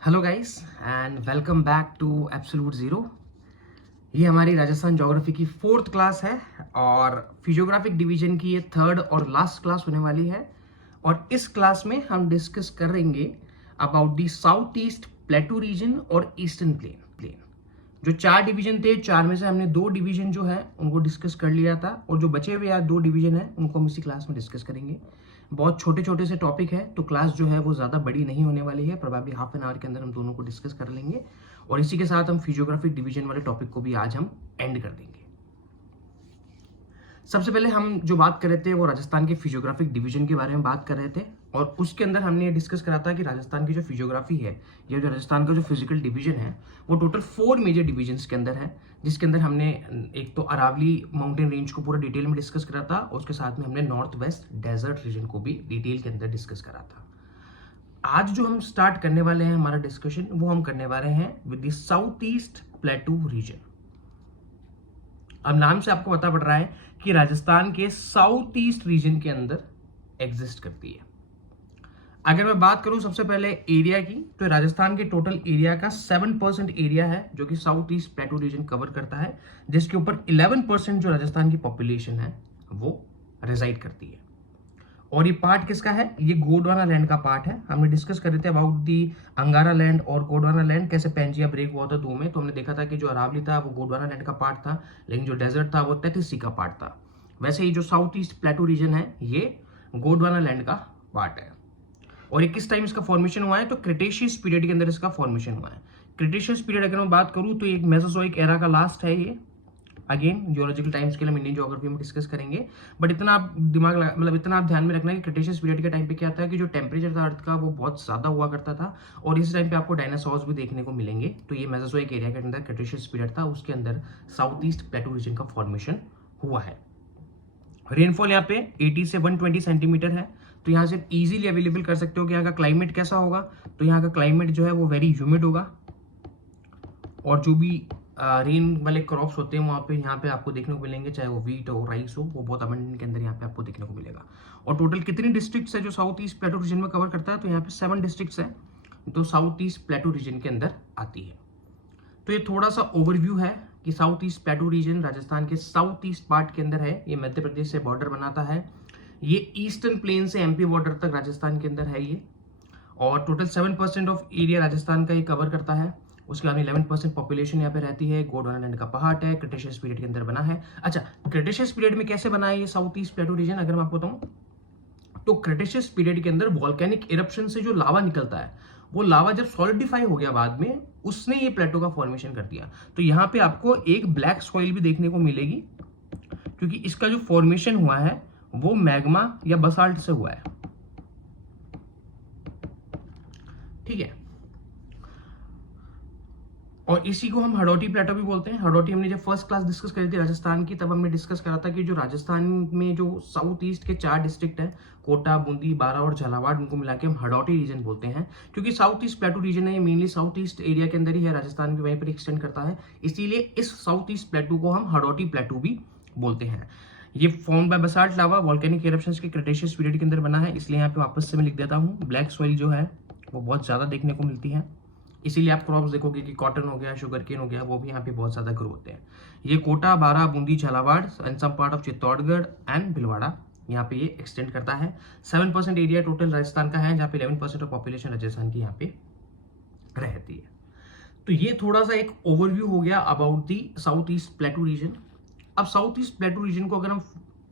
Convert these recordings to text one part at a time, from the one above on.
Hello guys and welcome back to absolute zero. ये हमारी Rajasthan geography की 4th क्लास है और फिजियोग्राफिक डिवीजन की ये 3rd और लास्ट क्लास होने वाली है। और इस क्लास में हम डिस्कस करेंगे about the south east plateau region और ईस्टर्न प्लेन। जो 4 डिवीजन थे, 4 में से हमने 2 डिवीजन जो है उनको डिस्कस कर लिया था और जो बचे हुए यार 2 डिवीजन है उनको हम इसी क्लास में डिस्कस करेंगे। बहुत छोटे छोटे से टॉपिक है तो क्लास जो है वो ज़्यादा बड़ी नहीं होने वाली है, प्रोबेबली हाफ एन आवर के अंदर हम दोनों को डिस्कस कर लेंगे और इसी के साथ हम फिजियोग्राफिक डिवीजन वाले टॉपिक को भी आज हम एंड कर देंगे। सबसे पहले हम जो बात कर रहे थे वो राजस्थान के फिजियोग्राफिक डिवीजन के बारे में बात कर रहे थे और उसके अंदर हमने ये डिस्कस करा था कि राजस्थान की जो फिजियोग्राफी है, ये जो राजस्थान का जो फिजिकल डिवीजन है वो टोटल 4 मेजर डिवीजन्स के अंदर है, जिसके अंदर हमने एक तो अरावली माउंटेन रेंज को पूरा डिटेल में डिस्कस करा था और उसके साथ में हमने नॉर्थ वेस्ट डेजर्ट रीजन को भी डिटेल के अंदर डिस्कस करा था। आज जो हम स्टार्ट करने वाले हैं हमारा डिस्कशन, वो हम करने वाले हैं with the south east plateau region. अब नाम से आपको पता पड़ रहा है कि राजस्थान के साउथ ईस्ट रीजन के अंदर एग्जिस्ट करती है। अगर मैं बात करूं सबसे पहले एरिया की, तो राजस्थान के टोटल एरिया का 7% एरिया है जो कि south east plateau region cover करता है, जिसके ऊपर 11% जो राजस्थान की पॉपुलेशन है वो रिजाइड करती है। और ये पार्ट किसका है? ये गोंडवाना लैंड का पार्ट है। हमने डिस्कस कर रहे थे अबाउट दी अंगारा लैंड और गोंडवाना लैंड, कैसे पेंजिया ब्रेक हुआ था 2 में। तो हमने देखा था कि जो अरावली था वो गोंडवाना लैंड का पार्ट था, लेकिन जो डेजर्ट था वो तैतीसी का पार्ट था। वैसे ही जो साउथ ईस्ट प्लेटू रीजन है ये गोंडवाना लैंड का पार्ट है। और ये किस टाइम इसका फॉर्मेशन हुआ है? तो क्रिटेशियस पीरियड के अंदर इसका फॉर्मेशन हुआ है। क्रिटेशियस पीरियड अगर मैं बात करूं तो एक मेसोजोइक एरा का लास्ट है ये। अगेन जियोलॉजिकल टाइम स्केल हम इंडियन ज्योग्राफी में डिस्कस करेंगे, बट इतना आप इतना आप ध्यान में रखना कि क्रिटेशियस पीरियड के टाइम पे क्या था कि जो टेम्परेचर था अर्थ का वो बहुत ज्यादा हुआ करता था और इस टाइम पे आपको डायनासोर्स भी देखने को मिलेंगे। तो ये मेसोजोइक एरिया के अंदर क्रिटेशियस पीरियड था, उसके अंदर साउथ ईस्ट प्लेटू रीजन का फॉर्मेशन हुआ है। रेनफॉल यहाँ पे 80 से 120 सेंटीमीटर है। तो यहाँ से इजीली अवेलेबल कर सकते हो कि यहाँ का क्लाइमेट कैसा होगा। तो यहाँ का क्लाइमेट जो है वो वेरी ह्यूमिड होगा और जो भी रेन वाले क्रॉप्स होते हैं वहाँ पे यहाँ पे आपको देखने को मिलेंगे, चाहे वो वीट हो राइस हो, वो बहुत अबंडेंट के अंदर यहाँ पे आपको देखने को मिलेगा। और टोटल कितनी डिस्ट्रिक्ट्स है जो साउथ ईस्ट प्लेटू रीजन में कवर करता है? तो यहाँ पे 7 डिस्ट्रिक्ट्स है तो साउथ ईस्ट प्लेटू रीजन के अंदर आती है। तो ये थोड़ा सा ओवरव्यू है कि south east plateau region Rajasthan के साउथ ईस्ट पार्ट के अंदर है। ये मध्य प्रदेश से बॉर्डर बनाता है, ये ईस्टर्न प्लेन से एमपी बॉर्डर तक राजस्थान के अंदर है ये। और टोटल 7% ऑफ एरिया राजस्थान का ये कवर करता है। उसके बाद में 11% पॉपुलेशन यहाँ पे रहती है। गोंडवाना लैंड का पहाड़ है, क्रिटेशियस पीरियड के अंदर बना है। अच्छा, क्रिटेशियस पीरियड में कैसे बना है ये साउथ ईस्ट प्लेटू रीजन अगर मैं आपको बताऊं तो क्रिटेशियस पीरियड के अंदर वॉल्केनिक इरप्शन से जो लावा निकलता है, वो लावा जब सॉलिडिफाई हो गया बाद में, उसने ये प्लेटो का फॉर्मेशन कर दिया। तो यहाँ पे आपको एक ब्लैक सॉइल भी देखने को मिलेगी क्योंकि इसका जो फॉर्मेशन हुआ है वो मैग्मा या बसाल्ट से हुआ है। ठीक है, और इसी को हम हडोटी प्लेटो भी बोलते हैं। हडोटी हमने जब फर्स्ट क्लास डिस्कस करी थी राजस्थान की, तब हमने डिस्कस करा था कि जो राजस्थान में जो साउथ ईस्ट के 4 डिस्ट्रिक्ट हैं, कोटा, बूंदी, बारा और झालावाड़, उनको मिला के हम हडोटी रीजन बोलते हैं। क्योंकि साउथ ईस्ट प्लेटू रीजन है, ये मेनली साउथ ईस्ट एरिया के अंदर ही है, राजस्थान भी वहीं पर एक्सटेंड करता है, इसीलिए इस साउथ ईस्ट प्लेटू को हम हडोटी प्लेटू भी बोलते हैं। ये form by basalt lava volcanic eruptions के क्रिटेशियस पीरियड के अंदर बना है, इसलिए यहाँ पे वापस से मैं लिख देता हूँ। ब्लैक सॉइल जो है वो बहुत ज्यादा देखने को मिलती है, इसीलिए आप क्रॉप्स देखोगे कि कॉटन हो गया, शुगर केन हो गया, वो भी यहाँ पे बहुत ज्यादा ग्रो होते हैं। ये Kota, Bara, Bundi, Jhalawar and some part of Chittorgarh and Bhilwara यहाँ पे ये एक्सटेंड करता है। 7% एरिया टोटल राजस्थान का है, जहाँ पे 11% ऑफ पॉपुलेशन राजस्थान की यहाँ पे रहती है। तो ये थोड़ा सा एक ओवरव्यू हो गया about the south east plateau region. अब साउथ ईस्ट प्लेटू रीजन को अगर हम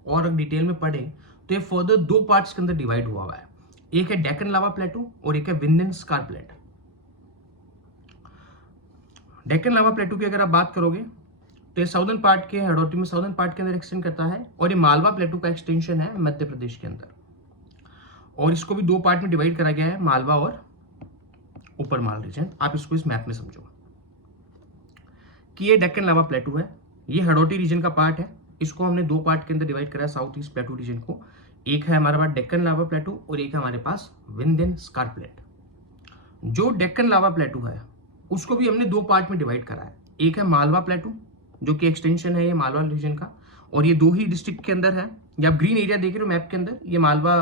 और डिटेल में पढ़ें तो ये फर्दर 2 पार्ट्स के अंदर डिवाइड हुआ है। एक है डेक्कन लावा प्लेटू और एक है विंध्यन स्कार प्लेट। डेक्कन लावा प्लेटू की अगर आप बात करोगे तो ये साउदर्न पार्ट के हडोटी में साउदर्न पार्ट के अंदर एक्सटेंड करता है और ये मालवा प्लेटू का एक्सटेंशन है मध्य प्रदेश के अंदर। और इसको भी 2 पार्ट में डिवाइड करा गया है, मालवा और ऊपर माल रीजन। आप इसको इस मैप में समझो कि ये डेक्कन लावा प्लेटू है, ये हडोटी रीजन का पार्ट है। इसको हमने 2 पार्ट के अंदर डिवाइड करा है साउथ ईस्ट प्लेटू रीजन को। एक है हमारे पास डेक्कन लावा प्लेटू और एक है हमारे पास विंध्यन स्कार प्लेट। जो डेक्कन लावा प्लेटू है उसको भी हमने 2 पार्ट में डिवाइड करा है। एक है मालवा प्लेटू जो कि एक्सटेंशन है ये मालवा रीजन का, और ये 2 ही डिस्ट्रिक्ट के अंदर है। ये आप ग्रीन एरिया देख रहे हो मैप के अंदर, ये मालवा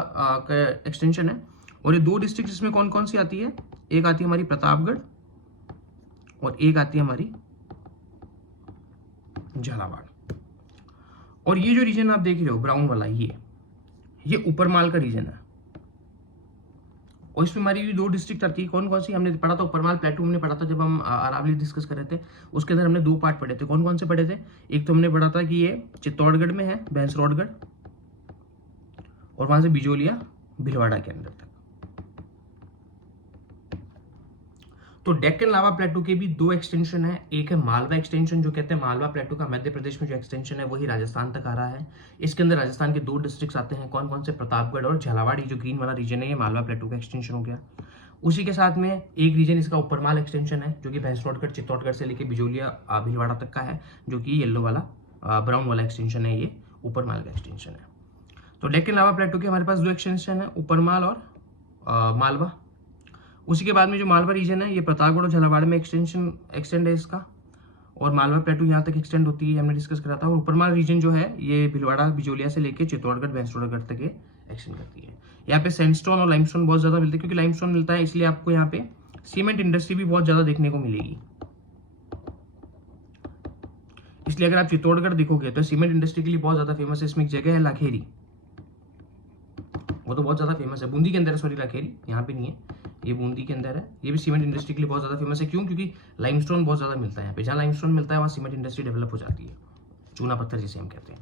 का एक्सटेंशन है। और ये 2 डिस्ट्रिक्ट इसमें कौन कौन सी आती है? एक आती है हमारी प्रतापगढ़ और एक आती है हमारी झालावाड़। और ये जो रीजन आप देख रहे हो ब्राउन वाला, ये ऊपरमाल का रीजन है। और इसमें हमारी दो डिस्ट्रिक्ट आती है, कौन कौन सी हमने पढ़ा था? ऊपरमाल प्लेटू हमने पढ़ा था जब हम अरावली डिस्कस कर रहे थे, उसके अंदर हमने दो पार्ट पढ़े थे। कौन कौन से पढ़े थे? एक तो हमने पढ़ा था कि ये चित्तौड़गढ़ में है, भैंसरोडगढ़, और वहां से बिजोलिया भीलवाड़ा के अंदर तक। तो डेक्कन लावा प्लेटू के भी दो एक्सटेंशन है, एक है मालवा एक्सटेंशन, जो कहते हैं मालवा प्लेटू का मध्य प्रदेश में जो एक्सटेंशन है वही राजस्थान तक आ रहा है। इसके अंदर राजस्थान के दो डिस्ट्रिक्ट्स आते हैं, कौन कौन से? प्रतापगढ़ और झालावाड़। जो ग्रीन वाला रीजन है ये मालवा प्लेटू का एक्सटेंशन हो गया। उसी के साथ में एक रीजन इसका ऊपरमाल एक्सटेंशन है, जो कि भैंसरोडगढ़ चित्तौड़गढ़ से लेकर बिजोलिया भीलवाड़ा तक का है, जो कि येलो वाला ब्राउन वाला एक्सटेंशन है, ये ऊपरमाल का एक्सटेंशन है। तो डेक्कन लावा प्लेटू के हमारे पास दो एक्सटेंशन है, ऊपरमाल और मालवा। उसी के बाद में जो मालवा रीजन है ये प्रतापगढ़ और झालावाड़ में एक्सटेंड है इसका, और मालवा प्लेटू यहाँ तक एक्सटेंड होती है, हमने डिस्कस करा था। और ऊपरमाल रीजन जो है ये भीलवाड़ा बिजोलिया से लेके चित्तौड़गढ़ भैंसरोडगढ़ तक ये एक्सटेंड करती है। यहाँ पे सैंडस्टोन और लाइमस्टोन बहुत ज्यादा मिलते हैं, क्योंकि लाइमस्टोन मिलता है इसलिए आपको यहाँ पे सीमेंट इंडस्ट्री भी बहुत ज्यादा देखने को मिलेगी। इसलिए अगर आप चित्तौड़गढ़ देखोगे तो सीमेंट इंडस्ट्री के लिए बहुत ज्यादा फेमस है। इसमें एक जगह है लाखेरी, वो तो बहुत ज्यादा फेमस है, बूंदी के अंदर है, सॉरी लाखेरी यहाँ पे नहीं है, ये बूंदी के अंदर है। ये भी सीमेंट इंडस्ट्री के लिए बहुत ज्यादा फेमस है। क्यों? क्योंकि लाइमस्टोन बहुत ज्यादा मिलता है यहाँ पे, जहाँ लाइमस्टोन मिलता है वहाँ सीमेंट इंडस्ट्री डेवलप हो जाती है, चूना पत्थर जिसे हम कहते हैं।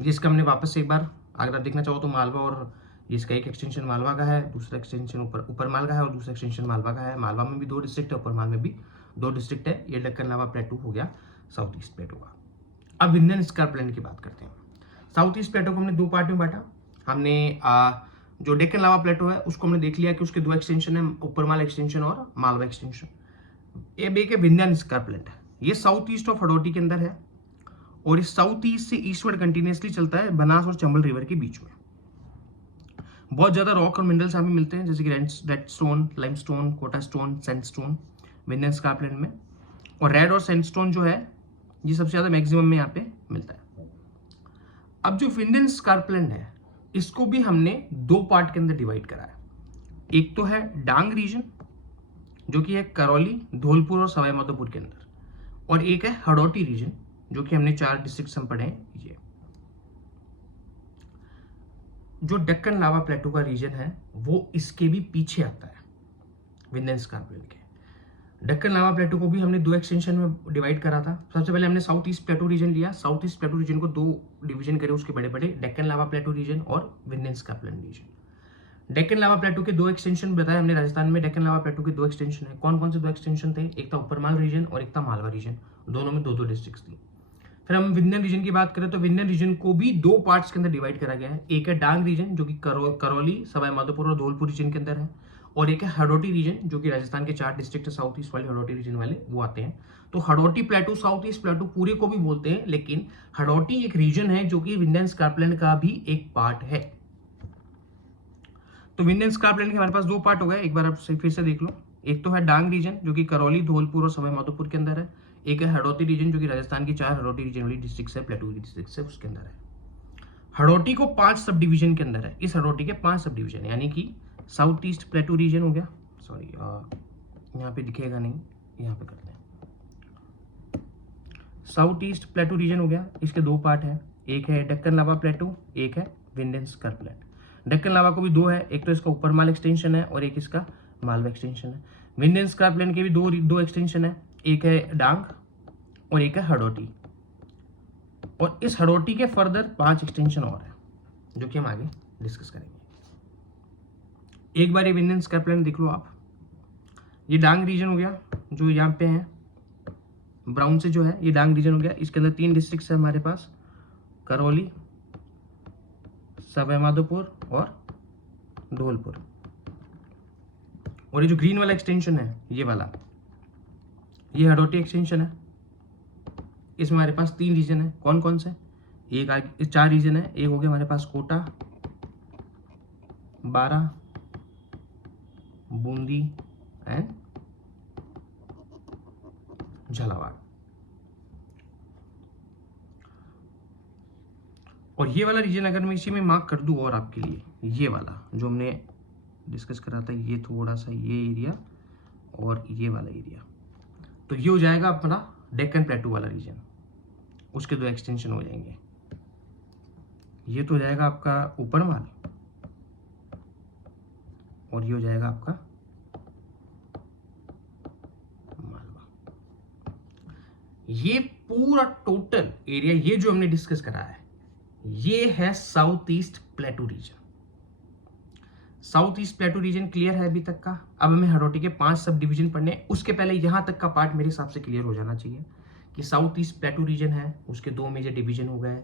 जिसका हमने वापस से एक बार अगर आप देखना चाहो तो मालवा, और जिसका एक एक्सटेंशन मालवा का है, दूसरा एक्सटेंशन ऊपरमाल का है, और दूसरा एक्सटेंशन मालवा का है। मालवा में भी दो डिस्ट्रिक्ट है, ऊपरमाल में भी दो डिस्ट्रिक्ट है। ये डेक्कन लावा प्लेटू हो गया साउथ ईस्ट प्लेटू का। अब विंध्यन स्कार्पलैंड की बात करते हैं। साउथ ईस्ट प्लेटू को हमने दो पार्ट में बांटा। हमने जो डेक्कन लावा प्लेटू है उसको हमने देख लिया कि उसके दो एक्सटेंशन है, ऊपरमाल एक्सटेंशन और मालवा एक्सटेंशन। एक है विंध्यन स्कार्पलैंड, ये साउथ ईस्ट ऑफ हडोटी के अंदर है, और इस साउथ ईस्ट से ईस्टवर्ड कंटिन्यूसली चलता है बनास और चंबल रिवर के बीच में। बहुत ज्यादा रॉक और मिनरल्स यहाँ पे मिलते हैं, जैसे कि redstone, limestone, Kota stone, sandstone Vindhyan scarpland में। और रेड और सैंडस्टोन जो है ये सबसे ज्यादा मैक्सिमम में यहाँ पे मिलता है। अब जो विंध्यन स्कार्पलैंड है इसको भी हमने दो पार्ट के अंदर डिवाइड करा है। एक तो है डांग रीजन, जो कि है करौली, धौलपुर और सवाई माधोपुर के अंदर, और एक है हडोटी रीजन, जो कि हमने चार डिस्ट्रिक्ट हम पढ़े हैं। ये जो डेक्कन लावा प्लेटू का रीजन है वो इसके भी पीछे आता है विंध्यन स्कार्पलैंड के। डेक्कन लावा प्लेटू को भी हमने दो एक्सटेंशन में डिवाइड करा था। सबसे पहले हमने साउथ ईस्ट प्लेटू रीजन लिया, साउथ ईस्ट प्लेटू रीजन को दो डिवीजन करे उसके बड़े बड़े, डेक्कन लावा प्लेटू रीजन और विंध्यन स्कार्पलैंड रीजन। डेक्कन लावा प्लेटू के दो एक्सटेंशन बताए हमने राजस्थान में। डेक्कन लावा प्लेटू के दो एक्सटेंशन है, कौन कौन से दो एक्सटेंशन थे? एक था ऊपरमाल रीजन और एक था मालवा रीजन, दोनों में दो दो डिस्ट्रिक्ट थी। फिर हम विंध्यन रीजन की बात करें तो विंध्यन रीजन को भी दो पार्ट्स के अंदर डिवाइड करा गया है। एक है डांग रीजन, जो कि करौली, सवाई माधोपुर और धौलपुर रीजन के अंदर है, और एक है हडोटी रीजन, जो कि राजस्थान के चार डिस्ट्रिक्ट साउथ ईस्ट वाले हडोटी रीजन वाले वो आते हैं। तो हडोटी प्लेटू, साउथ ईस्ट प्लेटू पूरे को भी बोलते हैं, लेकिन हडोटी एक रीजन है जो कि विंध्यन स्कार्पलैंड का भी एक पार्ट है। तो विंध्यन स्कार्पलैंड के हमारे पास दो पार्ट हो गए, एक बार आप फिर से देख लो। एक तो है डांग रीजन, जो कि करौली, धौलपुर और सवाई माधोपुर के अंदर है। एक है हडोती रीजन, जो कि राजस्थान की चार हडोती रीजन वाली डिस्ट्रिक्ट है, प्लेटू की डिस्ट्रिक्ट है, उसके अंदर है। हडोटी को 5 सब डिवीजन के अंदर है। इस हडोटी के 5 सब डिवीजन, यानी कि साउथ ईस्ट प्लेटू रीजन हो गया, सॉरी यहाँ पे दिखेगा नहीं, यहाँ पे करते हैं। साउथ ईस्ट प्लेटू रीजन हो गया, इसके दो पार्ट है, एक है डेक्कन लावा प्लेटू, एक है विंध्यन स्कार्पलैंड। डेक्कन लावा को भी दो है, एक तो इसका ऊपरमाल एक्सटेंशन है और एक इसका मालवा एक्सटेंशन है। विंध्यन स्कार्पलैंड के भी दो एक्सटेंशन है, एक है डांग और एक है हडोटी, और इस हडोटी के फर्दर 5 एक्सटेंशन और है, जो कि हम आगे डिस्कस करेंगे। एक बार ये विंध्यन स्कार्पलैंड देख लो आप। ये डांग रीजन हो गया, जो यहाँ पे है ब्राउन से जो है, ये डांग रीजन हो गया। इसके अंदर 3 डिस्ट्रिक्ट है हमारे पास, करौली, सवाई माधोपुर और धौलपुर। और ये जो ग्रीन वाला एक्सटेंशन है, ये वाला, ये हडोटी एक्सटेंशन है। इसमें हमारे पास 3 रीजन है, कौन कौन से? एक 4 रीजन है। एक हो गया हमारे पास कोटा, बारा, बूंदी एंड झालावाड़। और ये वाला रीजन अगर मैं इसी में मार्क कर दूं और आपके लिए, ये वाला जो हमने डिस्कस करा था, ये थोड़ा सा ये एरिया और ये वाला एरिया, तो ये हो जाएगा अपना डेक्कन प्लेटू वाला रीजन, उसके दो एक्सटेंशन हो जाएंगे। ये तो हो जाएगा आपका ऊपर माल और ये हो जाएगा आपका मालवा। ये पूरा टोटल एरिया, ये जो हमने डिस्कस करा है, ये है south east plateau region. South east plateau region clear है अभी तक का। अब हमें हाडोटी के 5 सब डिवीजन पढ़ने हैं। उसके पहले यहां तक का पार्ट मेरे हिसाब से क्लियर हो जाना चाहिए कि साउथ ईस्ट प्लेटू रीजन है, उसके 2 मेजर डिवीजन हो गए,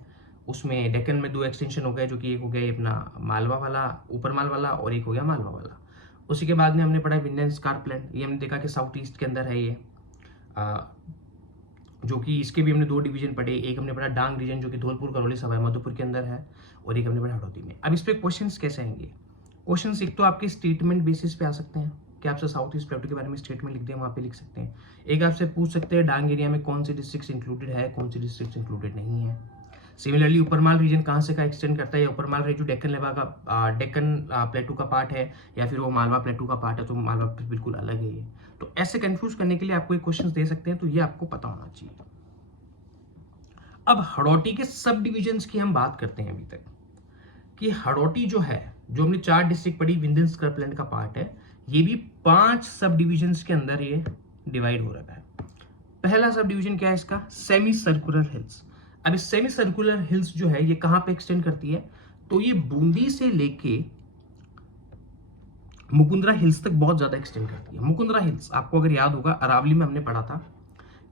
उसमें डेक्कन में 2 एक्सटेंशन हो गए, जो कि एक हो गया अपना मालवा वाला, ऊपर माल वाला, और एक हो गया मालवा वाला। उसी के बाद में हमने पढ़ा विंध्य स्कारप्लैंड, ये हमने देखा कि साउथ ईस्ट के अंदर है ये, जो कि इसके भी हमने 2 डिवीजन पढ़े। एक हमने पढ़ा डांग रीजन, जो कि धौलपुर, करौली, सवाई माधोपुर के अंदर है, और एक हमने पढ़ा हडोती में। अब इस पे क्वेश्चंस कैसे आएंगे? क्वेश्चंस एक तो आपके स्टेटमेंट बेसिस पे आ सकते हैं कि आपसे साउथ ईस्ट प्लेटू के बारे में स्टेटमेंट लिख दें, वहाँ पे लिख सकते हैं। एक आपसे पूछ सकते हैं डांग एरिया में कौन सी डिस्ट्रिक्ट इंक्लूडेड है, कौन सी डिस्ट्रिक्ट इंक्लूडेड नहीं है। सिमिलरली ऊपरमाल रीजन कहाँ से का एक्सटेंड करता है, या ऊपरमाल रीजन डेक्कन लेवा का, डेक्कन प्लेटू का पार्ट है, या फिर वो मालवा प्लेटू का पार्ट है, तो मालवा बिल्कुल अलग है ये। तो ऐसे कंफ्यूज करने के लिए आपको एक क्वेश्चन दे सकते हैं, तो ये आपको पता होना चाहिए। अब हाडोटी के सब डिविजन्स की हम बात करते हैं अभी तक, कि हाडोटी जो है, जो हमने 4 डिस्ट्रिक्ट पढ़ी, विंध्य स्कारप्लैंड का पार्ट है, ये भी 5 सब डिविजन्स के अंदर ये डिवाइड हो रखा है। पहला सब डिवीजन क्या है इसका? Semi circular hills. अब इस सेमी सर्कुलर हिल्स जो है, ये कहां पे एक्सटेंड करती है? तो ये बूंदी से लेके मुकुंदरा हिल्स तक बहुत ज्यादा एक्सटेंड करती है। मुकुंदरा हिल्स आपको अगर याद होगा, अरावली में हमने पढ़ा था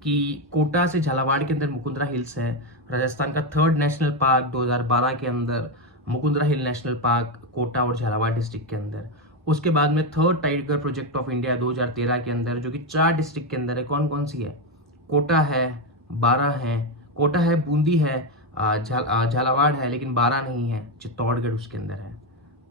कि कोटा से झालावाड़ के अंदर मुकुंदरा हिल्स है। राजस्थान का 3rd नेशनल पार्क 2012 के अंदर Mukundra hill national park, Kota और झालावाड़ डिस्ट्रिक्ट के अंदर। उसके बाद में 3rd tiger project of India 2013 के अंदर, जो कि 4 डिस्ट्रिक्ट के अंदर है। कौन कौन सी है? कोटा है, 12 है, कोटा है, बूंदी है, झालावाड़ है, लेकिन 12 नहीं है, चित्तौड़गढ़ उसके अंदर है।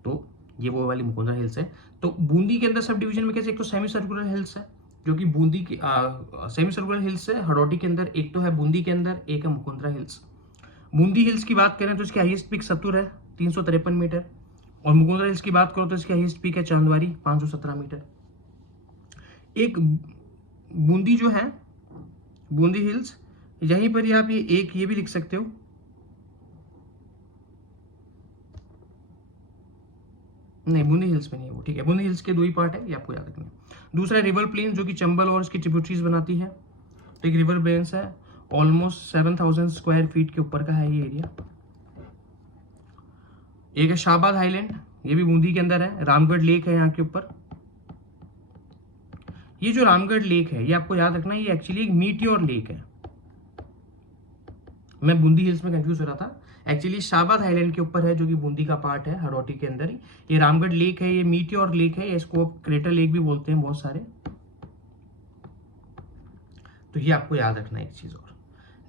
तो ये वो वाली मुकुंदरा हिल्स है। तो बूंदी के अंदर सब डिवीजन में कैसे, एक तो सेमी सर्कुलर हिल्स है, जो कि बूंदी की सेमी सर्कुलर हिल्स है हाडोटी के अंदर, एक तो है बूंदी के अंदर, एक है मुकुंदरा हिल्स। बूंदी हिल्स की बात करें तो इसकी हाईएस्ट पीक सतुर है 353 मीटर, और मुकुंदरा हिल्स की बात करो तो इसकी हाईएस्ट पीक है चांदवारी 517 मीटर। एक बूंदी जो है, बूंदी हिल्स, यहीं पर ही आप ये भी लिख सकते हो, नहीं बूंदी हिल्स में नहीं है वो, ठीक है। बूंदी हिल्स के 2 ही पार्ट है, ये आपको याद रखना है। दूसरा रिवर प्लेन, जो कि चंबल और इसकी ट्रिब्यूटरीज बनाती है। तो एक रिवर प्लेन्स है, ऑलमोस्ट 7000 स्क्वायर फीट के ऊपर का है ये एरिया। एक है शाहबाद हाईलैंड, ये भी बूंदी के अंदर है। रामगढ़ लेक है यहाँ के ऊपर। ये जो रामगढ़ लेक है, ये आपको याद रखना, ये एक्चुअली एक मीटियोर लेक है। मैं बूंदी हिल्स में कंफ्यूज हो रहा था, एक्चुअली शाहबाद हाईलैंड के ऊपर है, जो कि बूंदी का पार्ट है हाडोटी के अंदर ही। ये रामगढ़ लेक है, ये मीटियोर लेक है, इसको क्रेटर लेक भी बोलते हैं बहुत सारे। तो ये आपको याद रखना है एक चीज और।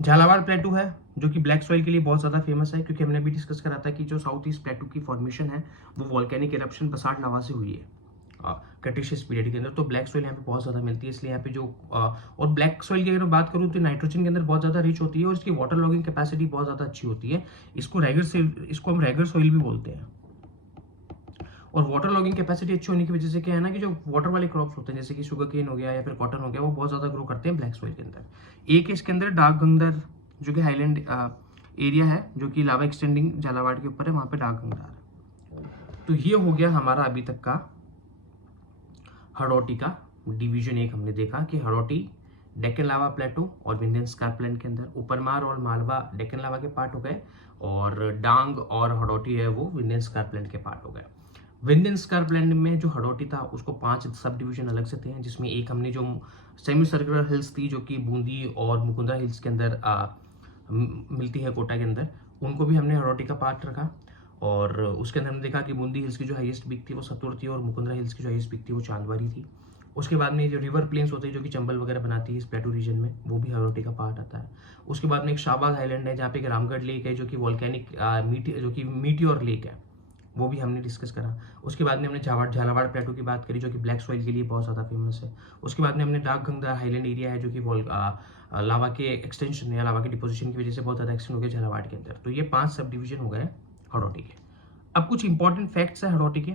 झालावाड़ प्लेटू है, जो कि ब्लैक सॉइल के लिए बहुत ज्यादा फेमस है, क्योंकि हमने भी डिस्कस करा था कि जो साउथ ईस्ट प्लेटू की फॉर्मेशन है, वो वॉल्केनिक इरप्शन बसाल्ट लावा से हुई है क्रेटेशियस पीरियड के अंदर। तो ब्लैक सॉइल यहाँ पे बहुत ज्यादा मिलती है, इसलिए यहाँ पे जो और ब्लैक सॉइल की अगर बात करूँ तो नाइट्रोजन के अंदर बहुत ज्यादा रिच होती है, और इसकी वाटर लॉगिंग कैपेसिटी बहुत ज्यादा अच्छी होती है। इसको हम रैगर सॉइल भी बोलते हैं। और वाटर लॉगिंग कैपेसिटी अच्छी होने की वजह से क्या है ना, कि जो वाटर वाले क्रॉप्स होते हैं, जैसे कि शुगर केन हो गया या फिर कॉटन हो गया, वो बहुत ज्यादा ग्रो करते हैं ब्लैक सॉइल के अंदर। एक इसके अंदर डार्क गंगदर, जो कि हाईलैंड एरिया है, जो कि लावा एक्सटेंडिंग झालावाड़ के ऊपर है, वहां पे डार्क गंगदार है। तो ये हो गया हमारा अभी तक का हाडोटी का डिवीजन। एक हमने देखा कि हाडोटी डेक्कन लावा प्लेटू और विंध्य स्कारप्लैंड के अंदर, ऊपरमार और मालवा डेक्कन लावा के पार्ट हो गए, और डांग और हाडोटी है वो विंध्य स्कारप्लैंड के पार्ट हो गए। विंध्य स्कारप्लैंड में जो हाडोटी था, उसको 5 सब डिवीजन अलग से थे, जिसमें एक हमने जो सेमी सर्कुलर हिल्स थी, जो कि बूंदी और मुकुंदरा हिल्स के अंदर मिलती है कोटा के अंदर, उनको भी हमने हाडोटी का पार्ट रखा। और उसके अंदर हमने देखा कि बूंदी हिल्स की जो हाईएस्ट पीक थी वो सतुर थी, और मुकुंदरा हिल्स की जो हाईएस्ट पीक थी वो चांदवारी थी। उसके बाद में जो रिवर प्लेन्स होते हैं, जो कि चंबल वगैरह बनाती है इस प्लेटू रीजन में, वो भी हाडोटी का पार्ट आता है। उसके बाद में एक शाहबाद हाईलैंड है, जहाँ पे एक रामगढ़ लेक है, जो कि वॉल्केनिक जो कि मीटियोर लेक है, वो भी हमने डिस्कस करा। उसके बाद में हमने झालावाड़ प्लेटू की बात करी, जो कि ब्लैक सॉइल के लिए बहुत ज़्यादा फेमस है। उसके बाद में हमने डार्क गंगा हाईलैंड एरिया है, जो कि लावा के एक्सटेंशन या लावा के डिपोजिशन की वजह से बहुत ज़्यादा एक्सटेंड हो गया झालावाड़ के अंदर। तो ये 5 सब डिवीजन हो गए हाडोटी के। अब कुछ इंपॉर्टेंट फैक्ट्स है हाडोटी के,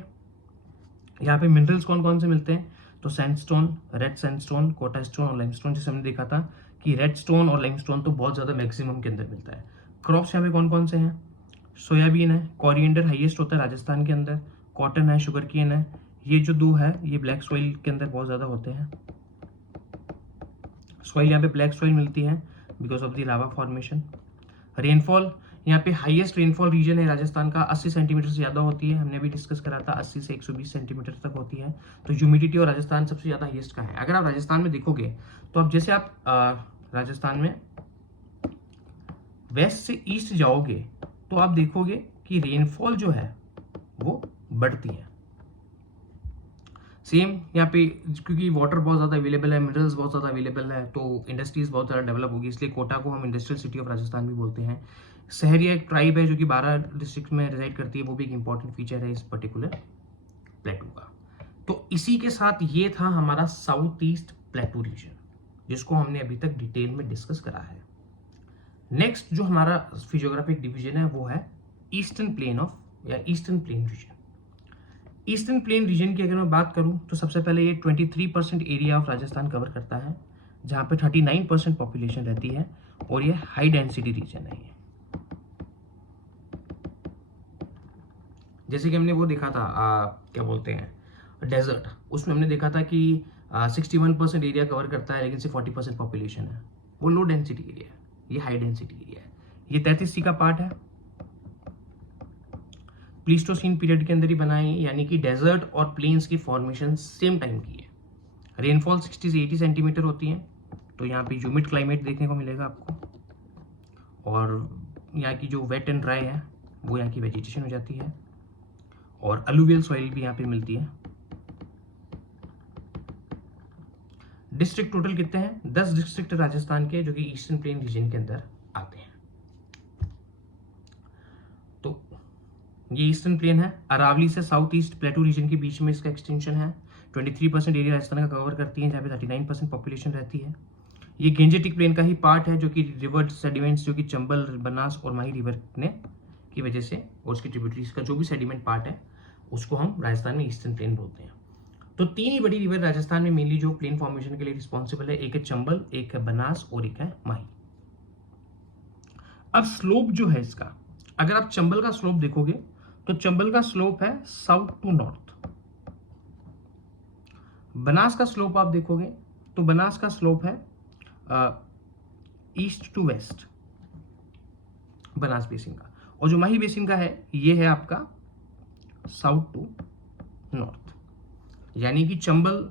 यहाँ पे मिनरल्स कौन कौन से मिलते हैं, तो sandstone, red sandstone, Kota stone और लाइमस्टोन। जैसे हमने देखा था कि रेड स्टोन और लाइमस्टोन तो बहुत ज़्यादा मैक्सिमम के अंदर मिलता है। क्रॉप्स यहाँ पे कौन कौन से हैं, सोयाबीन है, कोरिएंडर हाईएस्ट होता है राजस्थान के अंदर, कॉटन है, शुगर केन है। ये जो दो है ये ब्लैक सॉइल के अंदर बहुत ज़्यादा होते हैं। सॉइल यहाँ पे ब्लैक सॉइल मिलती है because of the lava formation. Rainfall यहाँ पे हाईएस्ट रेनफॉल रीजन है राजस्थान का, 80 सेंटीमीटर से ज़्यादा होती है। हमने भी डिस्कस करा था 80 से 120 सेंटीमीटर तक होती है। तो ह्यूमिडिटी और राजस्थान सबसे ज़्यादा हाईएस्ट का है। अगर आप राजस्थान में देखोगे तो अब जैसे आप राजस्थान में वेस्ट से ईस्ट जाओगे तो आप देखोगे कि रेनफॉल जो है वो बढ़ती है। सेम यहाँ पे क्योंकि वाटर बहुत ज़्यादा अवेलेबल है, मिनरल्स बहुत ज़्यादा अवेलेबल है, तो इंडस्ट्रीज बहुत ज़्यादा डेवलप होगी, इसलिए कोटा को हम इंडस्ट्रियल सिटी ऑफ राजस्थान भी बोलते हैं। सहरिया एक ट्राइब है जो कि 12 डिस्ट्रिक्ट में रिजाइड करती है, वो भी एक इंपॉर्टेंट फीचर है इस पर्टिकुलर प्लेटू का। तो इसी के साथ ये था हमारा साउथ ईस्ट प्लेटू रीजन, जिसको हमने अभी तक डिटेल में डिस्कस करा है। नेक्स्ट जो हमारा फिजियोग्राफिक डिवीजन है वो है ईस्टर्न प्लेन ऑफ या eastern plain region. Eastern plain region की अगर मैं बात करूं तो सबसे पहले ये 23% एरिया ऑफ राजस्थान कवर करता है, जहां पे 39% पॉपुलेशन रहती है, और ये हाई डेंसिटी रीजन है। ये जैसे कि हमने वो देखा था क्या बोलते हैं डेजर्ट, उसमें हमने देखा था कि 61% एरिया कवर करता है लेकिन सिर्फ 40% पॉपुलेशन है, वो लो डेंसिटी एरिया है। ये हाई डेंसिटी एरिया है। ये 33C का पार्ट है, प्लीस्टोसीन पीरियड के अंदर ही बनाए, यानी कि डेजर्ट और प्लेन्स की फॉर्मेशन सेम टाइम की है। रेनफॉल 60 से 80 सेंटीमीटर होती है, तो यहाँ पे ह्यूमिड क्लाइमेट देखने को मिलेगा आपको, और यहाँ की जो वेट एंड ड्राई है वो यहाँ की वेजिटेशन हो जाती है, और अलुवियल सॉइल भी यहाँ पे मिलती है। डिस्ट्रिक्ट टोटल कितने हैं, 10 डिस्ट्रिक्ट राजस्थान के जो कि ईस्टर्न प्लेन रीजन के अंदर आते हैं। तो ये ईस्टर्न प्लेन है, अरावली से साउथ ईस्ट प्लेटू रीजन के बीच में इसका एक्सटेंशन है। 23% एरिया राजस्थान का कवर करती है, जहाँ पे 39% पॉपुलेशन रहती है। ये गेंजेटिक प्लेन का ही पार्ट है, जो कि रिवर सेडिमेंट्स जो कि चंबल, बनास और माही रिवर ने की वजह से, और उसकी ट्रिब्यूटरीज का जो भी सेडिमेंट पार्ट है उसको हम राजस्थान में ईस्टर्न प्लेन बोलते हैं। तो 3 ही बड़ी रिवर राजस्थान में मेनली जो प्लेन फॉर्मेशन के लिए रिस्पॉन्सिबल है, एक है चंबल, एक है बनास और एक है माही। अब स्लोप जो है इसका, अगर आप चंबल का स्लोप देखोगे तो चंबल का स्लोप है साउथ टू नॉर्थ। बनास का स्लोप आप देखोगे तो बनास का स्लोप है east to west, Banas basin का। और जो माही बेसिन का है ये है आपका साउथ टू नॉर्थ, यानी कि चंबल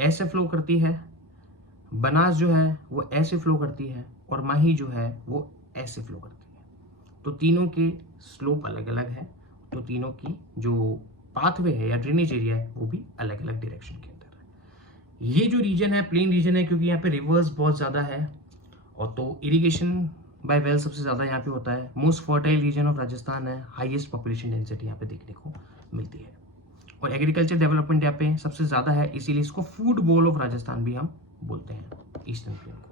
ऐसे फ्लो करती है, बनास जो है वो ऐसे फ्लो करती है, और माही जो है वो ऐसे फ्लो करती है। तो तीनों के स्लोप अलग अलग है, तो तीनों की जो पाथवे है या ड्रेनेज एरिया है वो भी अलग अलग डायरेक्शन के अंदर है। ये जो रीजन है प्लेन रीजन है, क्योंकि यहाँ पे रिवर्स बहुत ज़्यादा है, और तो इरिगेशन बाय वेल सबसे ज़्यादा यहाँ पे होता है। Most fertile reason of Rajasthan है, हाईएस्ट पॉपुलेशन डेंसिटी यहाँ पे देखने को मिलती है, और एग्रीकल्चर डेवलपमेंट यहाँ पे सबसे ज़्यादा है, इसीलिए इसको फूड बोल ऑफ राजस्थान भी हम बोलते हैं ईस्टर्न प्लेन को।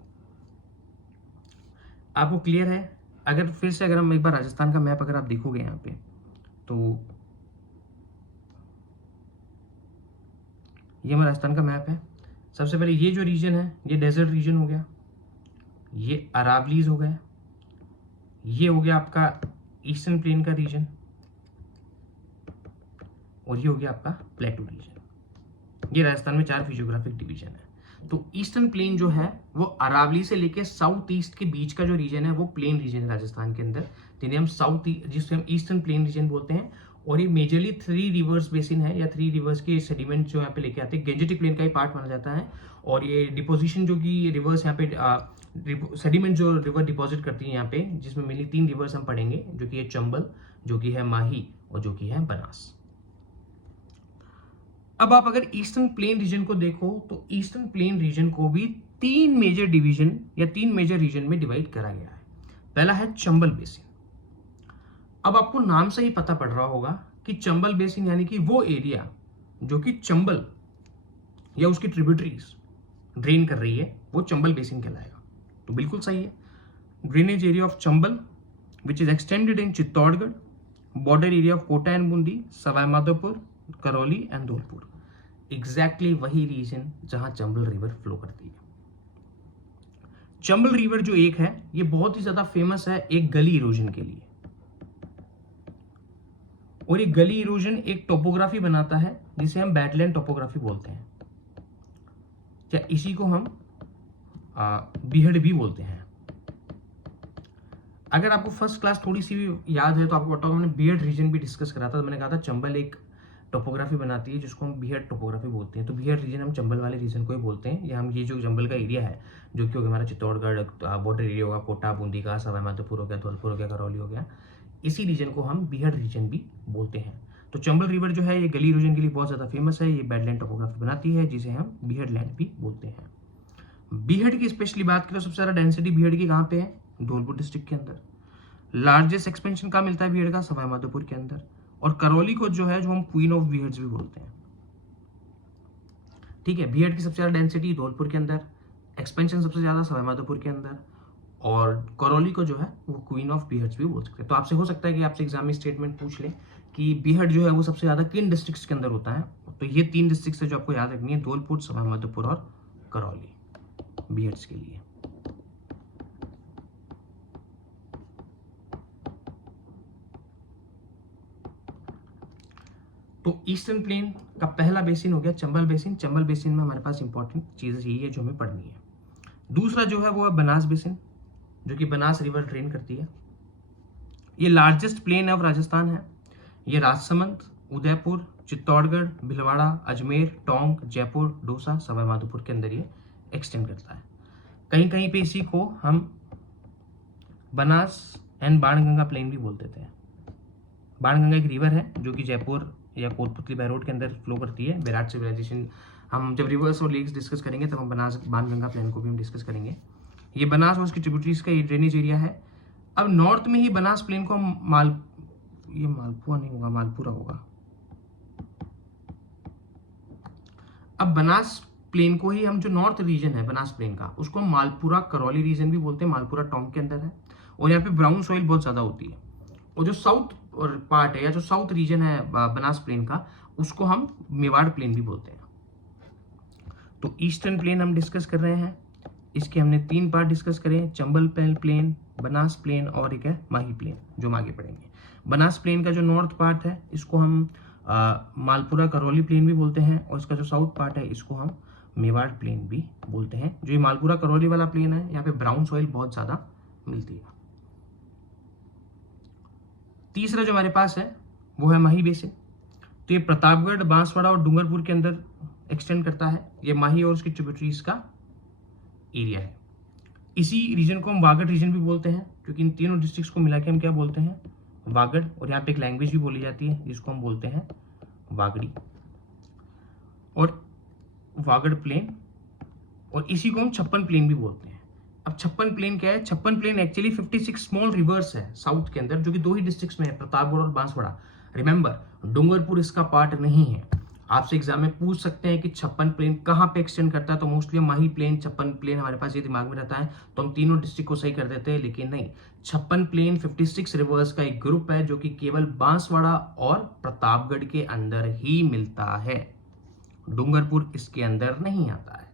आपको क्लियर है? अगर फिर से अगर हम एक बार राजस्थान का मैप अगर आप देखोगे यहाँ पे, तो ये हमारा राजस्थान का मैप है। सबसे पहले ये जो रीजन है ये डेजर्ट रीजन हो गया, ये अरावलीज हो गया, ये हो गया आपका ईस्टर्न प्लेन का रीजन, और ये हो गया आपका प्लेटू रीजन। ये राजस्थान में 4 फिजियोग्राफिक डिवीजन है। तो ईस्टर्न प्लेन जो है वो अरावली से लेके साउथ ईस्ट के बीच का जो रीजन है वो प्लेन रीजन है राजस्थान के अंदर, जिन्हें हम जिससे हम ईस्टर्न प्लेन रीजन बोलते हैं। और ये मेजरली 3 रिवर्स बेसिन है, या 3 रिवर्स के सेडिमेंट जो यहाँ पे लेके आते हैं, गेंजेटिक प्लेन का ही पार्ट माना जाता है। और ये डिपोजिशन जो कि रिवर्स यहाँ पे सेडिमेंट जो रिवर डिपॉजिट करती है यहाँ पे, जिसमें मेनली 3 रिवर्स हम पढ़ेंगे, जो कि है चंबल, जो कि है माही, और जो कि है बनास। अब आप अगर ईस्टर्न प्लेन रीजन को देखो तो ईस्टर्न प्लेन रीजन को भी 3 मेजर डिवीजन या 3 मेजर रीजन में डिवाइड करा गया है। पहला है चंबल बेसिन। अब आपको नाम से ही पता पड़ रहा होगा कि चंबल बेसिन यानी कि वो एरिया जो कि चंबल या उसकी ट्रिब्यूटरीज ड्रेन कर रही है, वो चंबल बेसिन कहलाएगा। तो बिल्कुल सही है। Drainage area of Chambal which is extended in Chittorgarh, border area of Kota and Bundi, Sawai Madhopur, Karauli and Dholpur. Exactly वही रीजन जहां चंबल रिवर फ्लो करती है। चंबल रिवर जो एक है, ये बहुत ही ज्यादा फेमस है एक गली इरोजन के लिए, और ये गली इरोजन एक टोपोग्राफी बनाता है जिसे हम बैटलैंड टोपोग्राफी बोलते हैं, या इसी को हम बीहड़ भी बोलते हैं। अगर आपको फर्स्ट क्लास थोड़ी सी भी याद है तो आपको बताऊँ, मैंने बीहड़ रीजन भी डिस्कस करा था। मैंने कहा था चंबल एक टोपोग्राफी बनाती है जिसको हम बीहड़ टोपोग्राफी बोलते हैं। तो बीहड़ रीजन हम चंबल वाले रीजन को ही बोलते हैं। या हम ये जो चंबल का एरिया है जो कि हमारा चित्तौड़गढ़ बॉर्डर एरिया होगा, कोटा बूंदी का, सवाई माधोपुर हो गया, धौलपुर हो गया, करौली हो गया, इसी रीजन को हम बीहड़ रीजन भी बोलते हैं। तो चंबल रिवर जो है ये गली इरोजन के लिए बहुत ज़्यादा फेमस है। ये बैडलैंड टोपोग्राफी बनाती है जिसे हम बीहड़ लैंड भी बोलते हैं। बीहड़ की स्पेशली बात करें, सबसे ज़्यादा डेंसिटी बीहड़ की कहाँ पे है? धौलपुर डिस्ट्रिक्ट के अंदर। लार्जेस्ट एक्सपेंशन कहाँ मिलता है बीहड़ का? सवाई माधोपुर के अंदर। और करौली को जो है, जो हम क्वीन ऑफ बीहड्स भी बोलते हैं, ठीक है। बीहड़ की सबसे ज़्यादा डेंसिटी धौलपुर के अंदर, एक्सपेंशन सबसे ज़्यादा सवाई माधोपुर के अंदर, और करौली को जो है वो क्वीन ऑफ बीहड्स भी बोल सकते हैं। तो आपसे हो सकता है कि आपसे एग्जाम में स्टेटमेंट पूछ ले कि बीहड़ जो है वो सबसे ज़्यादा किन डिस्ट्रिक्ट्स के अंदर होता है। तो ये 3 डिस्ट्रिक्ट्स है जो आपको याद रखनी है, धौलपुर, सवाई माधोपुर और करौली, बीहड्स के लिए। तो ईस्टर्न प्लेन का पहला बेसिन हो गया चंबल बेसिन। चंबल बेसिन में हमारे पास इंपॉर्टेंट चीज़ें यही है जो हमें पढ़नी है। दूसरा जो है वो है बनास बेसिन, जो कि बनास रिवर ड्रेन करती है। ये लार्जेस्ट प्लेन ऑफ राजस्थान है। ये राजसमंद, उदयपुर, चित्तौड़गढ़, भीलवाड़ा, अजमेर, टोंक, जयपुर, दौसा, सवाई माधोपुर के अंदर ये एक्सटेंड करता है। कहीं कहीं पे इसी को हम बनास एंड बाणगंगा प्लेन भी बोलते थे। बाणगंगा एक रिवर है जो कि जयपुर या कोटपुतली बहरोड के अंदर फ्लो करती है। विराट सिविलाइजेशन, हम जब रिवर्स और लेक्स डिस्कस करेंगे तब हम बनास बाणगंगा प्लेन को भी हम डिस्कस करेंगे। ये बनास और उसकी ट्रिब्यूटरीज का ये ड्रेनेज एरिया है। अब नॉर्थ में ही बनास प्लेन को हम ये मालपुआ नहीं होगा, मालपुरा होगा। अब बनास प्लेन को ही हम, जो नॉर्थ रीजन है बनास प्लेन का, उसको हम मालपुरा करौली रीजन भी बोलते हैं। मालपुरा टोंक के अंदर है और यहाँ पे ब्राउन सॉइल बहुत ज्यादा होती है। और जो साउथ और पार्ट है या जो साउथ रीजन है बनास प्लेन का, उसको हम मेवाड़ प्लेन भी बोलते हैं। तो ईस्टर्न प्लेन हम डिस्कस कर रहे हैं। इसके हमने 3 पार्ट डिस्कस करे, चंबल प्लेन, बनास प्लेन और एक है माही प्लेन, जो हम आगे पढ़ेंगे। बनास प्लेन का जो नॉर्थ पार्ट है इसको हम मालपुरा करौली प्लेन भी बोलते हैं, और इसका जो साउथ पार्ट है इसको हम मेवाड़ प्लेन भी बोलते हैं। जो ये मालपुरा करौली वाला प्लेन है, यहाँ पे ब्राउन सॉइल बहुत ज्यादा मिलती है। तीसरा जो हमारे पास है वो है माही बेसिन। तो ये प्रतापगढ़, बांसवाड़ा और डूंगरपुर के अंदर एक्सटेंड करता है। ये माही और उसकी ट्रिब्यूटरीज का एरिया है। इसी रीजन को हम वागड़ रीजन भी बोलते हैं, क्योंकि इन तीनों डिस्ट्रिक्ट्स को मिला के हम क्या बोलते हैं? वागड़। और यहाँ पे एक लैंग्वेज भी बोली जाती है जिसको हम बोलते हैं वागड़ी, और वागड़ प्लेन, और इसी को हम छप्पन प्लेन भी बोलते हैं। अब छप्पन प्लेन क्या है? Chhappan plane actually 56 small reverse है साउथ के अंदर, जो कि 2 ही डिस्ट्रिक्ट्स में है, प्रतापगढ़ और बांसवाड़ा। रिमेंबर, डूंगरपुर इसका पार्ट नहीं है। आपसे एग्जाम में पूछ सकते हैं कि छप्पन प्लेन कहाँ पे एक्सटेंड करता है, तो मोस्टली माही प्लेन, छप्पन प्लेन हमारे पास ये दिमाग में रहता है, तो हम तीनों डिस्ट्रिक्ट को सही कर देते हैं। लेकिन नहीं, छप्पन प्लेन 56 रिवर्स का एक ग्रुप है जो कि केवल बांसवाड़ा और प्रतापगढ़ के अंदर ही मिलता है। डूंगरपुर इसके अंदर नहीं आता है।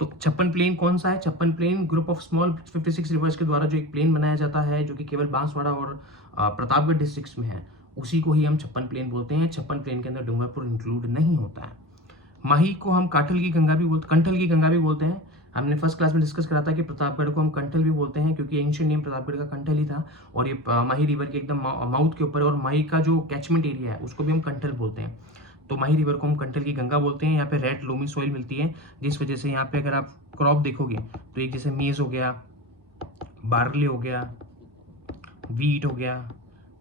तो छप्पन प्लेन कौन सा है? Chhappan plain group of small 56 rivers के द्वारा जो एक प्लेन बनाया जाता है, जो कि केवल बांसवाड़ा और प्रतापगढ़ डिस्ट्रिक्ट्स में है, उसी को ही हम छप्पन प्लेन बोलते हैं। छप्पन प्लेन के अंदर डूंगरपुर इंक्लूड नहीं होता है। माही को हम काठल की गंगा भी बोलते, कंठल की गंगा भी बोलते हैं। हमने फर्स्ट क्लास में डिस्कस करा था कि प्रतापगढ़ को हम कंठल भी बोलते हैं, क्योंकि एंशिएंट नेम प्रतापगढ़ का कंठल ही था, और ये माही रिवर के एकदम माउथ के ऊपर, और माही का जो कैचमेंट एरिया है उसको भी हम कंठल बोलते हैं। तो माही रिवर को हम कंठल की गंगा बोलते हैं। यहाँ पे रेड लोमी सॉइल मिलती है, जिस वजह से यहाँ पे अगर आप क्रॉप देखोगे तो एक जैसे मेज हो गया, बार्ले हो गया, वीट हो गया,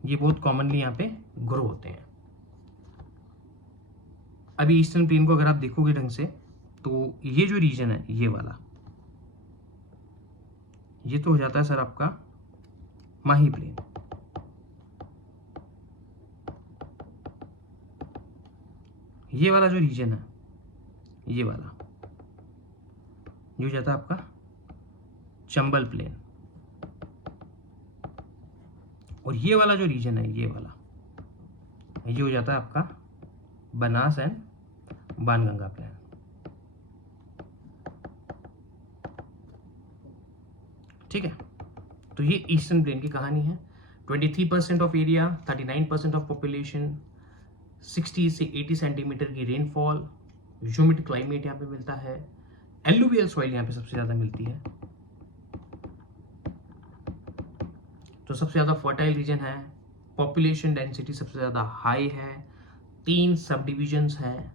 ये बहुत कॉमनली यहाँ पे ग्रो होते हैं। अभी ईस्टर्न प्लेन को अगर आप देखोगे ढंग से, तो ये जो रीजन है ये वाला, ये तो हो जाता है सर आपका माही प्लेन। ये वाला जो रीजन है, ये वाला ये हो जाता है आपका चंबल प्लेन, और ये वाला जो रीजन है, ये वाला, ये हो जाता है आपका बनास एंड बाणगंगा प्लेन। ठीक है, तो ये ईस्टर्न प्लेन की कहानी है। 23% ऑफ एरिया, 39% ऑफ पॉपुलेशन, 60 से 80 सेंटीमीटर की रेनफॉल, ह्यूमिड क्लाइमेट यहाँ पे मिलता है, एलुवियल सॉइल यहाँ पे सबसे ज्यादा मिलती है, तो सबसे ज्यादा फर्टाइल रीजन है, पॉपुलेशन डेंसिटी सबसे ज्यादा हाई है, 3 सब डिविजन्स हैं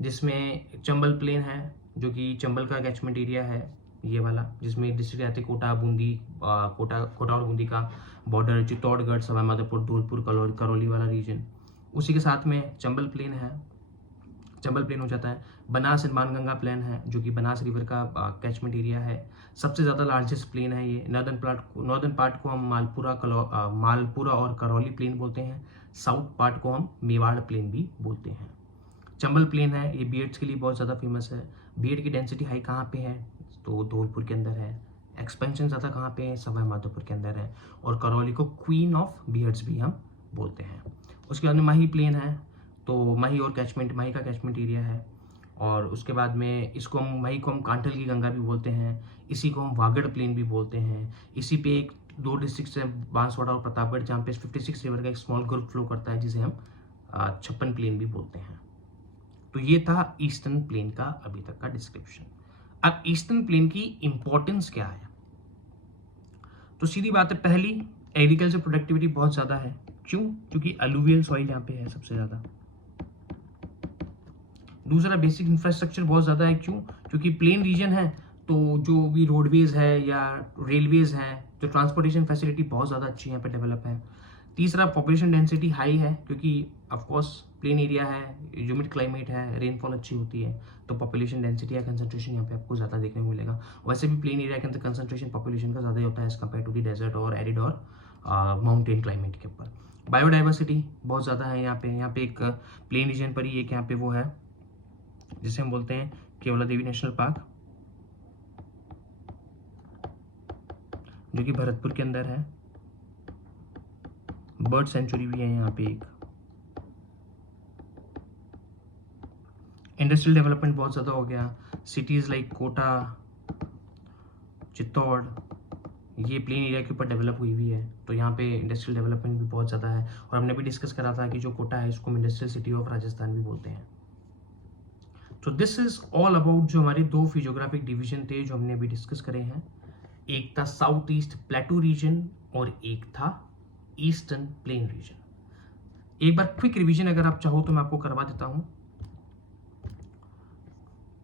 जिसमें चंबल प्लेन है जो कि चंबल का कैचमेंट एरिया है ये वाला, जिसमें डिस्ट्रिक्ट आते कोटा बूंदी, कोटा और बूंदी का बॉर्डर, चित्तौड़गढ़, सवाई माधोपुर, धौलपुर, करौली वाला रीजन। उसी के साथ में चंबल प्लेन है, चंबल प्लेन हो जाता है। बनास एंड बाणगंगा प्लेन है जो कि बनास रिवर का कैचमेंट एरिया है, सबसे ज़्यादा लार्जेस्ट प्लेन है ये। नॉर्दर्न पार्ट को हम मालपुरा और करौली प्लेन बोलते हैं, साउथ पार्ट को हम मेवाड़ प्लेन भी बोलते हैं। चंबल प्लेन है ये बीयर्ड्स के लिए बहुत ज़्यादा फेमस है। बीयर्ड की डेंसिटी हाई कहाँ पे है, तो धौलपुर के अंदर है। एक्सपेंशन ज़्यादा कहाँ पे है, सवाई माधोपुर के अंदर है। और करौली को क्वीन ऑफ बीयर्ड्स भी हम बोलते हैं। उसके बाद में माही प्लेन है, तो माही और कैचमेंट, माही का कैचमेंट एरिया है। और उसके बाद में इसको हम, माही को हम कांठल की गंगा भी बोलते हैं, इसी को हम वागड़ प्लेन भी बोलते हैं। इसी पे एक 2 डिस्ट्रिक्ट है, बांसवाड़ा और प्रतापगढ़, जहाँ पे 56 रिवर का एक स्मॉल ग्रुप फ्लो करता है जिसे हम 56 प्लेन भी बोलते हैं। तो ये था ईस्टर्न प्लेन का अभी तक का डिस्क्रिप्शन। अब ईस्टर्न प्लेन की इंपॉर्टेंस क्या है, तो सीधी बात है, पहली एग्रीकल्चर प्रोडक्टिविटी बहुत ज़्यादा है। क्यों? क्योंकि अलुवियल सॉइल यहाँ पे है सबसे ज़्यादा। दूसरा, बेसिक इंफ्रास्ट्रक्चर बहुत ज़्यादा है। क्यों? क्योंकि प्लेन रीजन है, तो जो भी रोडवेज है या रेलवेज हैं, जो ट्रांसपोर्टेशन फैसिलिटी बहुत ज़्यादा अच्छी यहाँ पे डेवलप है। तीसरा, पॉपुलेशन डेंसिटी हाई है, क्योंकि ऑफकोर्स प्लेन एरिया है, ह्यूमिड क्लाइमेट है, रेनफॉल अच्छी होती है, तो पॉपुलेशन डेंसिटी या कंसंट्रेशन यहाँ पे आपको ज़्यादा देखने को मिलेगा। वैसे भी प्लेन एरिया के अंदर कंसंट्रेशन पॉपुलेशन का ज़्यादा होता है as compare to the desert और एरिड और माउंटेन क्लाइमेट के ऊपर। बायोडाइवर्सिटी बहुत ज़्यादा है यहाँ पे एक प्लेन रीजन पर ही एक यहाँ पे वो है जिसे हम बोलते हैं केवला देवी नेशनल पार्क, जो कि भरतपुर के अंदर है। बर्ड सेंचुरी भी है यहाँ पे एक। इंडस्ट्रियल डेवलपमेंट बहुत ज़्यादा हो गया, सिटीज़ लाइक कोटा, चित्तौड़, ये प्लेन एरिया के ऊपर डेवलप हुई है, तो यहाँ पे इंडस्ट्रियल डेवलपमेंट भी बहुत ज़्यादा है। और हमने भी डिस्कस करा था कि जो कोटा है इसको इंडस्ट्रियल सिटी ऑफ राजस्थान भी बोलते हैं। तो दिस इज ऑल अबाउट जो हमारे 2 फिजियोग्राफिक डिवीजन थे जो हमने अभी डिस्कस करे हैं। एक था साउथ ईस्ट प्लेटू रीजन और एक था ईस्टर्न प्लेन रीजन। एक बार क्विक रिवीजन अगर आप चाहो तो मैं आपको करवा देता हूं।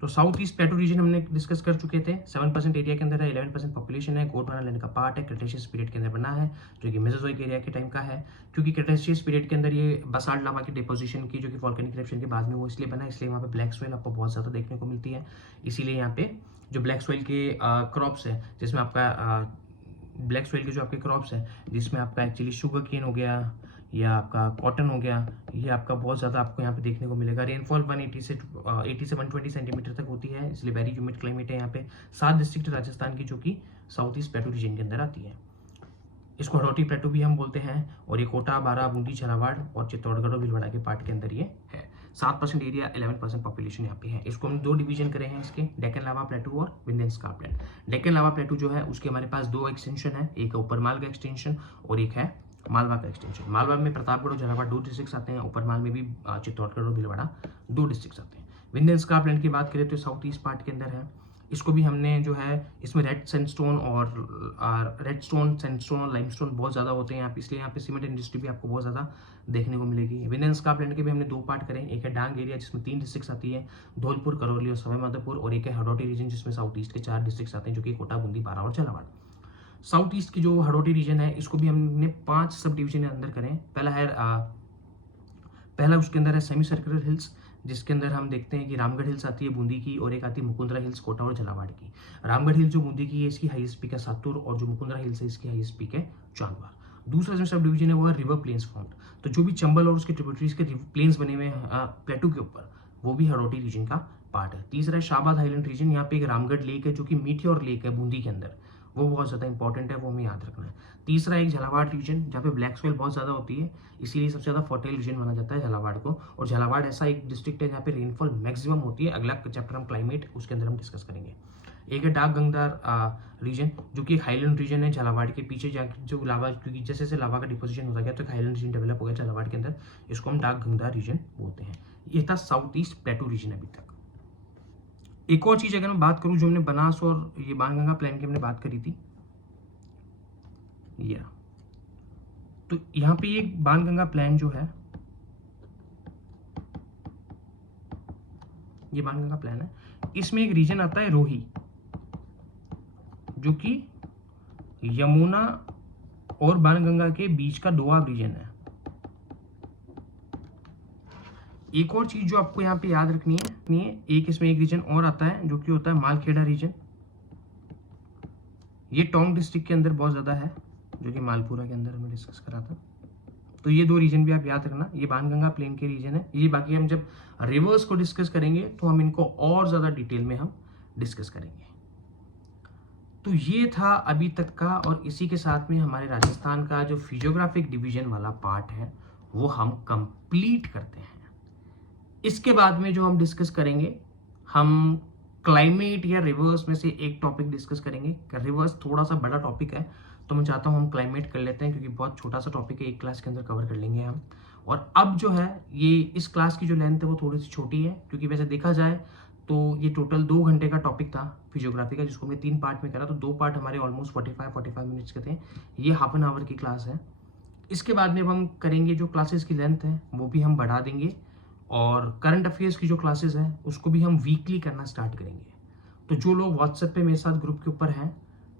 तो साउथ ईस्ट प्लेटू रीजन हमने डिस्कस कर चुके थे। 7% एरिया के अंदर है, 11% पॉपुलेशन है, गोंडवाना लैंड का पार्ट है, क्रेटेशियस पीरियड के अंदर बना है, जो कि मेसोजोइक एरिया के टाइम का है। क्योंकि क्रेटेशियस पीरियड के अंदर ये बसाल्ट लावा की डिपोजिशन की, जो कि वोल्केनिक इरप्शन के बाद में वो इसलिए बना, इसलिए वहाँ पे ब्लैक सॉइल आपको बहुत ज़्यादा देखने को मिलती है। इसीलिए यहाँ पे जो ब्लैक सॉइल के क्रॉप्स है, जिसमें आपका ब्लैक सॉइल के जो आपके क्रॉप्स है, जिसमें आपका एक्चुअली शुगर केन हो गया या आपका कॉटन हो गया, ये आपका बहुत ज़्यादा आपको यहाँ पे देखने को मिलेगा। रेनफॉल 180 से 80 से 120 सेंटीमीटर तक होती है, इसलिए वेरी ह्यूमिड क्लाइमेट है यहाँ पे। 7 डिस्ट्रिक्ट राजस्थान की जो कि साउथ ईस्ट प्लेटू रीजन के अंदर आती है। इसको हडौती प्लेटू भी हम बोलते हैं, और ये कोटा, बारा, बूंदी, झालावाड़ और चित्तौड़गढ़ और भीलवाड़ा के पार्ट के अंदर ये है। 7% एरिया, 11% पॉपुलेशन यहाँ पे है। इसको हम 2 डिवीजन करे हैं इसके, डेक्कन लावा प्लेटू और विंध्य स्कार्पलैंड। डेक्कन लावा प्लेटू जो है उसके हमारे पास 2 एक्सटेंशन है, एक है ऊपरमाल का एक्सटेंशन और एक है मालवा का एक्सटेंशन। मालवा में प्रतापगढ़ और झालावाड़ 2 डिस्ट्रिक्ट आते हैं, ऊपरमाल में भी चित्तौड़गढ़ और भीलवाड़ा 2 डिस्ट्रिक्ट आते हैं। विंध्य स्कार्पलैंड की बात करें तो साउथ ईस्ट पार्ट के अंदर है। इसको भी हमने जो है, इसमें रेड सैंडस्टोन और सैंडस्टोन और लाइमस्टोन बहुत ज़्यादा होते हैं यहाँ पे, इसलिए यहाँ पे सीमेंट इंडस्ट्री भी आपको बहुत ज़्यादा देखने को मिलेगी। विंध्य स्कार्पलैंड के भी हमने 2 पार्ट करें, एक है डांग एरिया जिसमें 3 डिस्ट्रिक्ट आती है, धौलपुर, करौली और सवाई माधोपुर, और एक है हडौती रीजन जिसमें साउथ ईस्ट के 4 डिस्ट्रिक्ट आते हैं, जो कि कोटा, बूंदी, बारा और झालावाड़। साउथ ईस्ट की जो हडौती रीजन है इसको भी हमने 5 सब डिवीजन के अंदर करें। पहला उसके अंदर है सेमी सर्कुलर हिल्स, जिसके अंदर हम देखते हैं कि रामगढ़ हिल्स आती है बूंदी की, और एक आती है मुकुंदरा हिल्स कोटा और झालावाड़ की। रामगढ़ हिल्स जो बूंदी की है इसकी हाईएस्ट पीक है सातुर, और जो मुकुंदरा हिल्स है इसकी हाईएस्ट पीक है चांदवार। दूसरा जो सब डिवीजन है वो है रिवर प्लेन्स फाउंड, तो जो भी चंबल और उसके ट्रिब्यूटरीज के प्लेन्स बने हुए हैं प्लेटू के ऊपर, वो भी हडौती रीजन का पार्ट है। तीसरा है शाहबाद हाईलैंड रीजन, यहाँ पे एक रामगढ़ लेक है जो कि मीठियोर लेक है बूंदी के अंदर, वो बहुत ज़्यादा इंपॉर्टेंट है, वो हमें याद रखना है। तीसरा एक झालावाड़ रीजन, जहाँ पे ब्लैक सॉइल बहुत ज़्यादा होती है, इसीलिए सबसे ज़्यादा फर्टाइल रीजन माना जाता है झालावाड़ को। और झालावाड़ ऐसा एक डिस्ट्रिक्ट है जहाँ पे रेनफॉल मैक्सिमम होती है। अगला चैप्टर हम क्लाइमेट, उसके अंदर हम डिस्कस करेंगे। एक है डाक गंगदार रीजन, जो कि एक हाईलैंड रीजन है झालावाड़ के पीछे, जहाँ जो लावा, क्योंकि जैसे जैसे लावा का डिपोजिशन होता गया तो एक हाईलैंड रीजन डेवलप हो गया झालावाड़ के अंदर, इसको हम डाक गंगदार रीजन बोलते हैं। ये था साउथ ईस्ट प्लेटू रीजन अभी तक। एक और चीज अगर मैं बात करूं, जो हमने बनास और ये बाणगंगा प्लान की हमने बात करी थी, या तो यहाँ पे एक बाणगंगा प्लान जो है, ये बाणगंगा प्लान है, इसमें एक रीजन आता है रोही, जो कि यमुना और बाणगंगा के बीच का दोआब रीजन है। एक और चीज जो आपको यहाँ पे याद रखनी है, एक इसमें एक रीजन और आता है जो कि होता है मालखेड़ा रीजन। ये टोंक डिस्ट्रिक्ट के अंदर बहुत ज्यादा है, जो कि मालपुरा के अंदर हमें डिस्कस करा था। तो ये दो रीजन भी आप याद रखना, ये बाणगंगा प्लेन के रीजन है ये। बाकी हम जब रिवर्स को डिस्कस करेंगे तो हम इनको और ज्यादा डिटेल में हम डिस्कस करेंगे। तो ये था अभी तक का, और इसी के साथ में हमारे राजस्थान का जो फिजियोग्राफिक डिवीजन वाला पार्ट है वो हम कंप्लीट करते हैं। इसके बाद में जो हम डिस्कस करेंगे, हम क्लाइमेट या रिवर्स में से एक टॉपिक डिस्कस करेंगे। रिवर्स थोड़ा सा बड़ा टॉपिक है, तो मैं चाहता हूँ हम क्लाइमेट कर लेते हैं, क्योंकि बहुत छोटा सा टॉपिक है, एक क्लास के अंदर कवर कर लेंगे हम। और अब जो है ये इस क्लास की जो लेंथ है वो थोड़ी सी छोटी है, क्योंकि वैसे देखा जाए तो ये टोटल 2 घंटे का टॉपिक था फिजियोग्राफी का, जिसको हमने 3 पार्ट में करा। तो 2 पार्ट हमारे ऑलमोस्ट 45 मिनट्स के थे। ये हाफ एन आवर की क्लास है। इसके बाद में अब हम करेंगे, जो क्लासेस की लेंथ है वो भी हम बढ़ा देंगे, और करंट अफेयर्स की जो क्लासेस हैं उसको भी हम वीकली करना स्टार्ट करेंगे। तो जो लोग व्हाट्सएप पे मेरे साथ ग्रुप के ऊपर हैं,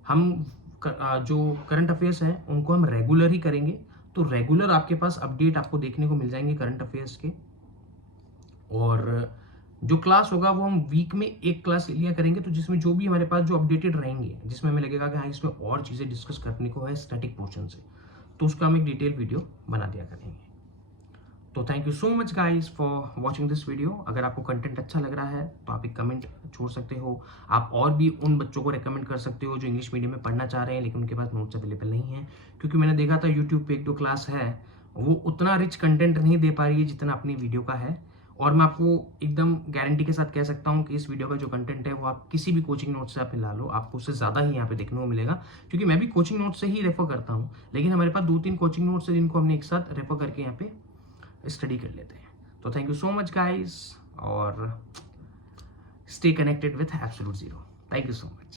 हम जो करंट अफेयर्स हैं उनको हम रेगुलर ही करेंगे। तो रेगुलर आपके पास अपडेट आपको देखने को मिल जाएंगे करंट अफेयर्स के। और जो क्लास होगा वो हम वीक में एक क्लास लिया करेंगे, तो जिसमें जो भी हमारे पास जो अपडेटेड रहेंगे, जिसमें हमें लगेगा कि हाँ इसमें और चीज़ें डिस्कस करने को है स्टैटिक पोर्शन से, तो उसका हम एक डिटेल वीडियो बना दिया करेंगे। तो thank you so much guys for watching this video. अगर आपको कंटेंट अच्छा लग रहा है तो आप एक कमेंट छोड़ सकते हो। आप और भी उन बच्चों को रेकमेंड कर सकते हो जो इंग्लिश मीडियम में पढ़ना चाह रहे हैं लेकिन उनके पास नोट्स अवेलेबल नहीं है, क्योंकि मैंने देखा था यूट्यूब पे 1-2 क्लास है, वो उतना रिच कंटेंट नहीं दे पा रही है जितना अपनी वीडियो का है। और मैं आपको एकदम गारंटी के साथ कह सकता हूँ कि इस वीडियो का जो कंटेंट है वो आप किसी भी कोचिंग नोट से आप ला लो, आपको उससे ज़्यादा ही यहाँ पे देखने को मिलेगा। क्योंकि मैं भी कोचिंग नोट से ही रेफर करता हूँ, लेकिन हमारे पास 2-3 कोचिंग नोट्स है जिनको हमने एक साथ रेफर करके यहाँ पे स्टडी कर लेते हैं। तो thank you so much guys, और stay connected with absolute zero. Thank you so much.